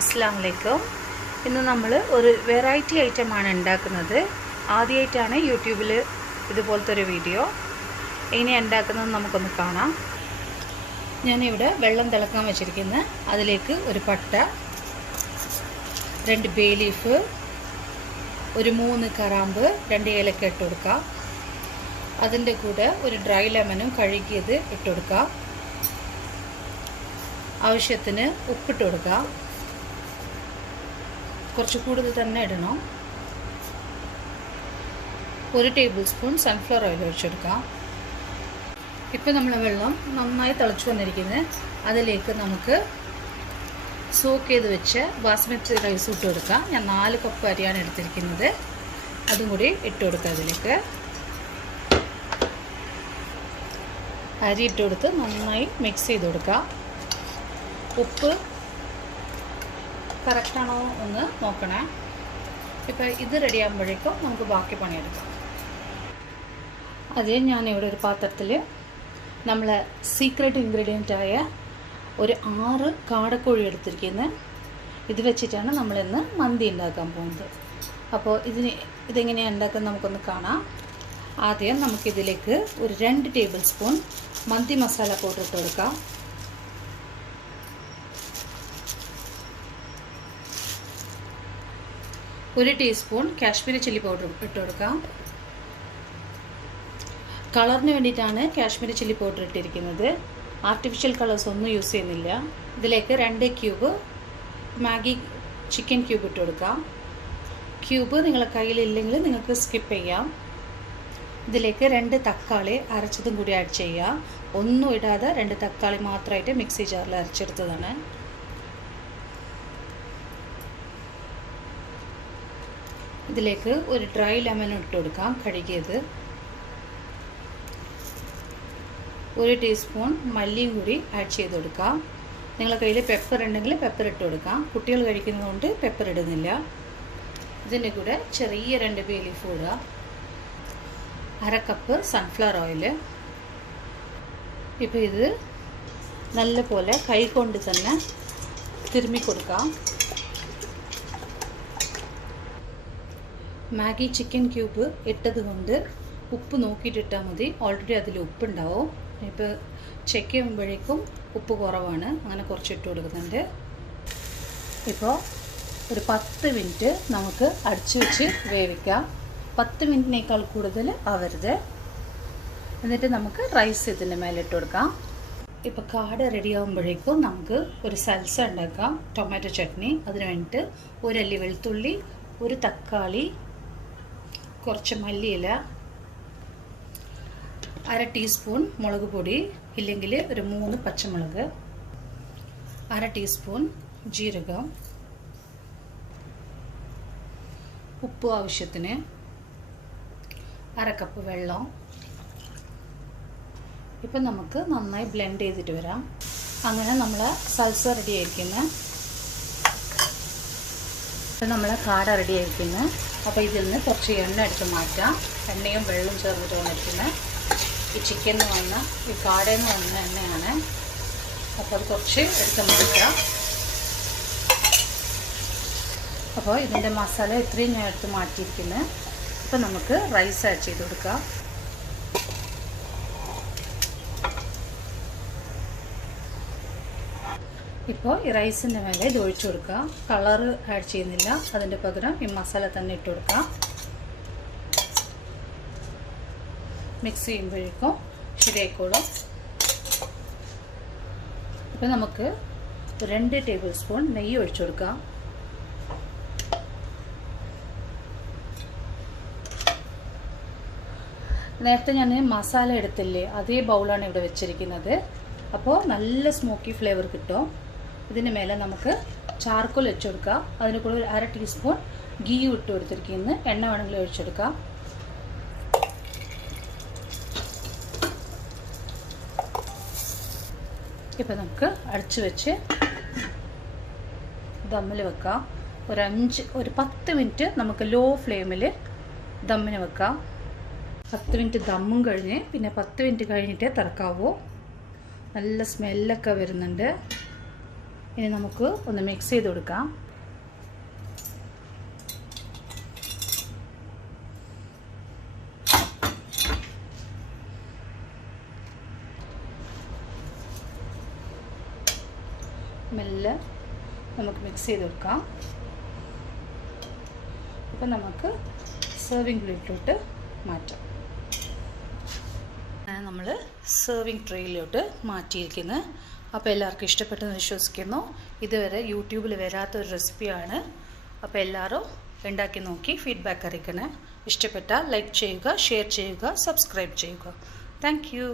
അസ്സലാമു അലൈക്കും. ഇന്ന് നമ്മൾ ഒരു വെറൈറ്റി ഐറ്റമാണ് ഉണ്ടാക്കുന്നത്. ആദ്യമായിട്ടാണ് യൂട്യൂബിൽ ഇതുപോലത്തെ ഒരു വീഡിയോ. ഇനി ഉണ്ടാക്കുന്നത് നമുക്കൊന്ന് കാണാം. ഞാനിവിടെ വെള്ളം തിളക്കാൻ വെച്ചിരിക്കുന്നത്. അതിലേക്ക് ഒരു പട്ട, 2 ബേ ലീഫ്, ഒരു 3 കറാമ്പ്, 2 ഏലക്ക ഇട്ട് കൊടുക്കാം. അതിൻ്റെ കൂടെ ഒരു ഡ്രൈ ലെമനും കഴുകിയത് ഇട്ട് കൊടുക്കാം. ആവശ്യത്തിന് ഉപ്പിട്ട് കൊടുക്കാം. കുറച്ച് കൂടുതൽ തന്നെ ഇടണം. 1 ടേബിൾ സ്പൂൺ സൺഫ്ലവർ ഓയിൽ ഒഴിച്ചെടുക്കാം. ഇപ്പോൾ നമ്മളെ വെള്ളം നന്നായി തിളച്ചു വന്നിരിക്കുന്നത്. അതിലേക്ക് നമുക്ക് സോക്ക് ചെയ്ത് വെച്ച് ബാസ്മതി റൈസ് ഇട്ട് കൊടുക്കാം. ഞാൻ 4 കപ്പ് അരിയാണ് എടുത്തിരിക്കുന്നത്. അതും കൂടി ഇട്ട് കൊടുക്കുക. അതിലേക്ക് അരി ഇട്ട് കൊടുത്ത് നന്നായി മിക്സ് ചെയ്ത് കൊടുക്കുക. ഉപ്പ് കറക്റ്റാണോ ഒന്ന് നോക്കണേ. ഇപ്പോൾ ഇത് റെഡിയാകുമ്പോഴേക്കും നമുക്ക് ബാക്കി പണിയെടുക്കാം. അതേ ഞാനിവിടെ ഒരു പാത്രത്തിൽ നമ്മളെ സീക്രട്ട് ഇൻഗ്രീഡിയൻ്റായ ഒരു 6 കാടക്കോഴി എടുത്തിരിക്കുന്നത്. ഇത് വെച്ചിട്ടാണ് നമ്മളിന്ന് മന്തി ഉണ്ടാക്കാൻ പോകുന്നത്. അപ്പോൾ ഇതെങ്ങനെയാണ് ഉണ്ടാക്കുന്നത് നമുക്കൊന്ന് കാണാം. ആദ്യം നമുക്കിതിലേക്ക് ഒരു 2 ടേബിൾ സ്പൂൺ മന്തി മസാല പൗഡർ ഇട്ട് കൊടുക്കാം. ഒരു ടീസ്പൂൺ കാശ്മീരി ചില്ലി പൗഡർ ഇട്ട് കൊടുക്കാം. കളറിന് വേണ്ടിയിട്ടാണ് കാശ്മീരി ചില്ലി പൗഡർ ഇട്ടിരിക്കുന്നത്. ആർട്ടിഫിഷ്യൽ കളേഴ്സ് ഒന്നും യൂസ് ചെയ്യുന്നില്ല. ഇതിലേക്ക് 2 ക്യൂബ് മാഗി ചിക്കൻ ക്യൂബ് ഇട്ട് കൊടുക്കാം. ക്യൂബ് നിങ്ങളുടെ കയ്യിലില്ലെങ്കിൽ നിങ്ങൾക്ക് സ്കിപ്പ് ചെയ്യാം. ഇതിലേക്ക് 2 തക്കാളി അരച്ചതും കൂടി ആഡ് ചെയ്യുക. ഒന്നും ഇടാതെ 2 തക്കാളി മാത്രമായിട്ട് മിക്സി ജാറിൽ അരച്ചെടുത്തതാണ്. ഇതിലേക്ക് ഒരു ഡ്രൈ ലെമൺ ഇട്ട് കൊടുക്കാം, കഴുകിയത്. 1 ടീസ്പൂൺ മല്ലിയും കൂടി ആഡ് ചെയ്ത് കൊടുക്കാം. നിങ്ങളുടെ കയ്യിൽ പെപ്പർ ഉണ്ടെങ്കിൽ പെപ്പർ ഇട്ട് കൊടുക്കാം. കുട്ടികൾ കഴിക്കുന്നതുകൊണ്ട് പെപ്പർ ഇടുന്നില്ല. ഇതിൻ്റെ കൂടെ ചെറിയ 2 ബേ ലീഫ് ഇടുക. 1/2 കപ്പ് സൺഫ്ലവർ ഓയിൽ. ഇപ്പോൾ ഇത് നല്ലപോലെ കൈ കൊണ്ട് തന്നെ തിരുമ്മി കൊടുക്കാം. മാഗി ചിക്കൻ ക്യൂബ് ഇട്ടത് കൊണ്ട് ഉപ്പ് നോക്കിയിട്ടിട്ടാൽ മതി. ഓൾറെഡി അതിൽ ഉപ്പുണ്ടാവും. ഇപ്പോൾ ചെക്ക് ചെയ്യുമ്പോഴേക്കും ഉപ്പ് കുറവാണ്, അങ്ങനെ കുറച്ച് ഇട്ട് കൊടുക്കുന്നുണ്ട്. ഇപ്പോൾ ഒരു 10 മിനിറ്റ് നമുക്ക് അടച്ചു വെച്ച് വേവിക്കാം. 10 മിനിറ്റിനേക്കാൾ കൂടുതൽ ആവരുത്. എന്നിട്ട് നമുക്ക് റൈസ് ഇതിൻ്റെ മേലെ ഇട്ട് കൊടുക്കാം. ഇപ്പോൾ കാട റെഡി ആകുമ്പോഴേക്കും നമുക്ക് ഒരു സൽസ ഉണ്ടാക്കാം, ടൊമാറ്റോ ചട്നി. അതിന് വേണ്ടിയിട്ട് 1 അല്ലി വെളുത്തുള്ളി, 1 തക്കാളി, കുറച്ച് മല്ലിയില, 1/2 ടീസ്പൂൺ മുളക് പൊടി, ഇല്ലെങ്കിൽ ഒരു 3 പച്ചമുളക്, 1/2 ടീസ്പൂൺ ജീരകം, ഉപ്പ് ആവശ്യത്തിന്, 1/2 കപ്പ് വെള്ളം. ഇപ്പം നമുക്ക് നന്നായി ബ്ലെൻഡ് ചെയ്തിട്ട് വരാം. അങ്ങനെ നമ്മളെ സൽസ റെഡി ആയിരിക്കുന്നത്. ഇപ്പം നമ്മളെ കാട റെഡി ആയിരിക്കുന്നത്. അപ്പോൾ ഇതിൽ നിന്ന് കുറച്ച് എണ്ണ എടുത്ത് മാറ്റാം. എണ്ണയും വെള്ളവും ചേർന്നിട്ട് വന്നിരിക്കുന്നത്. ഈ ചിക്കൻ എന്ന് വന്ന ഈ കാടയിൽ നിന്ന് വന്ന എണ്ണയാണ്. അപ്പോൾ അത് കുറച്ച് എടുത്ത് മാറ്റാം. അപ്പോൾ ഇതിൻ്റെ മസാല ഇത്രയും ഞാൻ എടുത്ത് മാറ്റിയിരിക്കുന്നത്. അപ്പോൾ നമുക്ക് റൈസ് ആഡ് ചെയ്ത് കൊടുക്കാം. ഇപ്പോൾ ഈ റൈസിൻ്റെ മേലെ ഇത് ഒഴിച്ചു കൊടുക്കുക. കളറ് ആഡ് ചെയ്യുന്നില്ല, അതിൻ്റെ പകരം ഈ മസാല തന്നെ ഇട്ട് കൊടുക്കാം. മിക്സ് ചെയ്യുമ്പോഴേക്കും ശരിയായിക്കോളും. ഇപ്പോൾ നമുക്ക് 2 ടേബിൾ സ്പൂൺ നെയ്യ് ഒഴിച്ചു കൊടുക്കാം. നേരത്തെ ഞാൻ മസാല എടുത്തില്ലേ, അതേ ബൗളാണ് ഇവിടെ വെച്ചിരിക്കുന്നത്. അപ്പോൾ നല്ല സ്മോക്കി ഫ്ലേവർ കിട്ടും. ഇതിന് മേലെ നമുക്ക് ചാർക്കോൽ വെച്ച് കൊടുക്കാം. അതിന് കൂടെ ഒരു 1/2 ടീസ്പൂൺ ഗീ ഇട്ട് കൊടുത്തിരിക്കുന്നത്. എണ്ണ വേണമെങ്കിൽ ഒഴിച്ചെടുക്കാം. ഇപ്പം നമുക്ക് അടച്ചു വെച്ച് ദമ്മിൽ വെക്കാം. ഒരു 10 മിനിറ്റ് നമുക്ക് ലോ ഫ്ലെയിമിൽ ദമ്മിന് വെക്കാം. 10 മിനിറ്റ് ദമ്മും കഴിഞ്ഞ് പിന്നെ 10 മിനിറ്റ് കഴിഞ്ഞിട്ടേ തുറക്കാവൂ. നല്ല സ്മെല്ലൊക്കെ വരുന്നുണ്ട്. ഇനി നമുക്ക് ഒന്ന് മിക്സ് ചെയ്ത് കൊടുക്കാം. മെല്ലെ നമുക്ക് മിക്സ് ചെയ്ത് കൊടുക്കാം. അപ്പം നമുക്ക് സെർവിങ് പ്ലേറ്റിലോട്ട് മാറ്റാം. നമ്മൾ സെർവിങ് ട്രേയിലോട്ട് മാറ്റിയിരിക്കുന്നത്. അപ്പോൾ എല്ലാവർക്കും ഇഷ്ടപ്പെട്ടെന്ന് വിശ്വസിക്കുന്നു. ഇതുവരെ യൂട്യൂബിൽ വരാത്തൊരു റെസിപ്പിയാണ്. അപ്പോൾ എല്ലാവരും ഉണ്ടാക്കി നോക്കി ഫീഡ്ബാക്ക് അറിയിക്കണേ. ഇഷ്ടപ്പെട്ടാൽ ലൈക്ക് ചെയ്യുക, ഷെയർ ചെയ്യുക, സബ്സ്ക്രൈബ് ചെയ്യുക. Thank you.